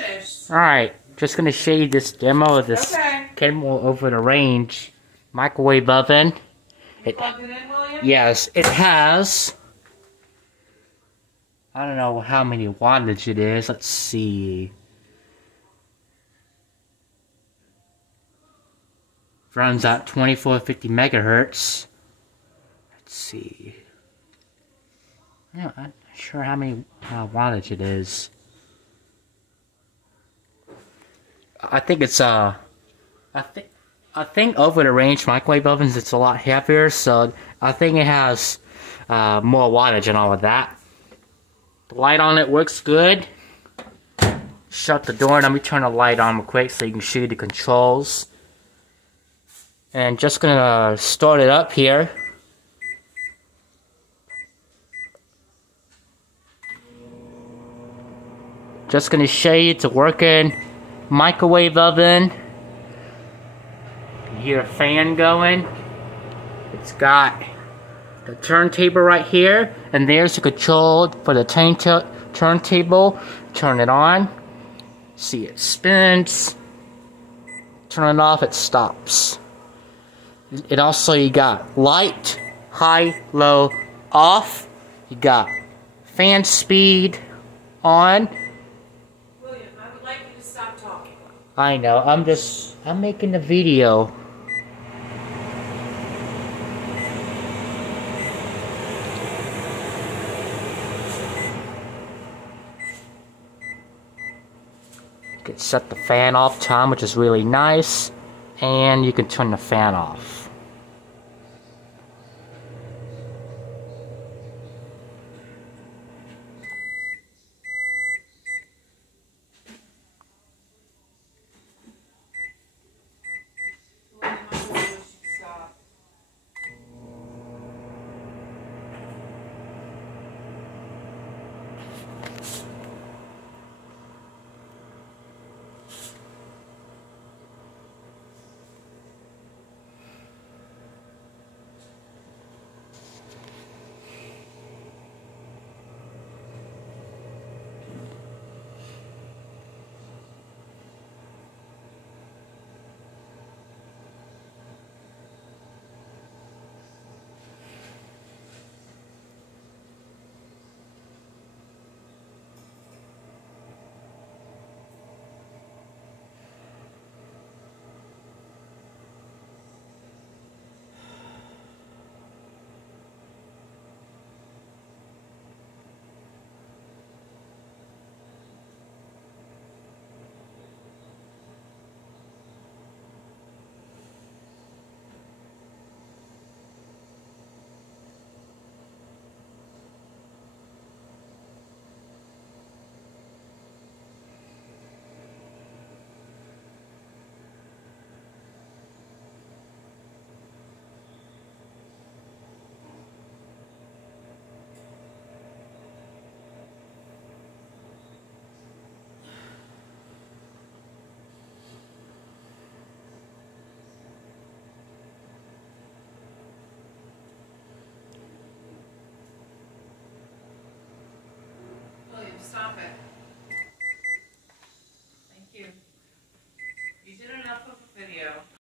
Alright, just gonna show you this demo of this Kenmore over the range microwave oven. Plugged it in, William? Yes, it has. I don't know how many wattage it is. Let's see. Runs at 2450 megahertz. Let's see. Yeah, I'm not sure how many wattage it is. I think it's I think over the range microwave ovens it's a lot heavier, so I think it has more wattage and all of that. The light on it works good. Shut the door and let me turn the light on real quick so you can see the controls. And just gonna start it up here. Just gonna show you it's a working microwave oven. You hear a fan going. It's got the turntable right here, and there's the control for the turntable. Turn it on. See, it spins. Turn it off, it stops. It also, you got light, high, low, off. You got fan speed on. William, I would like you to stop talking. I know, I'm making a video. You can set the fan off time, which is really nice, and you can turn the fan off. William, I really wish you'd stop. William, stop it.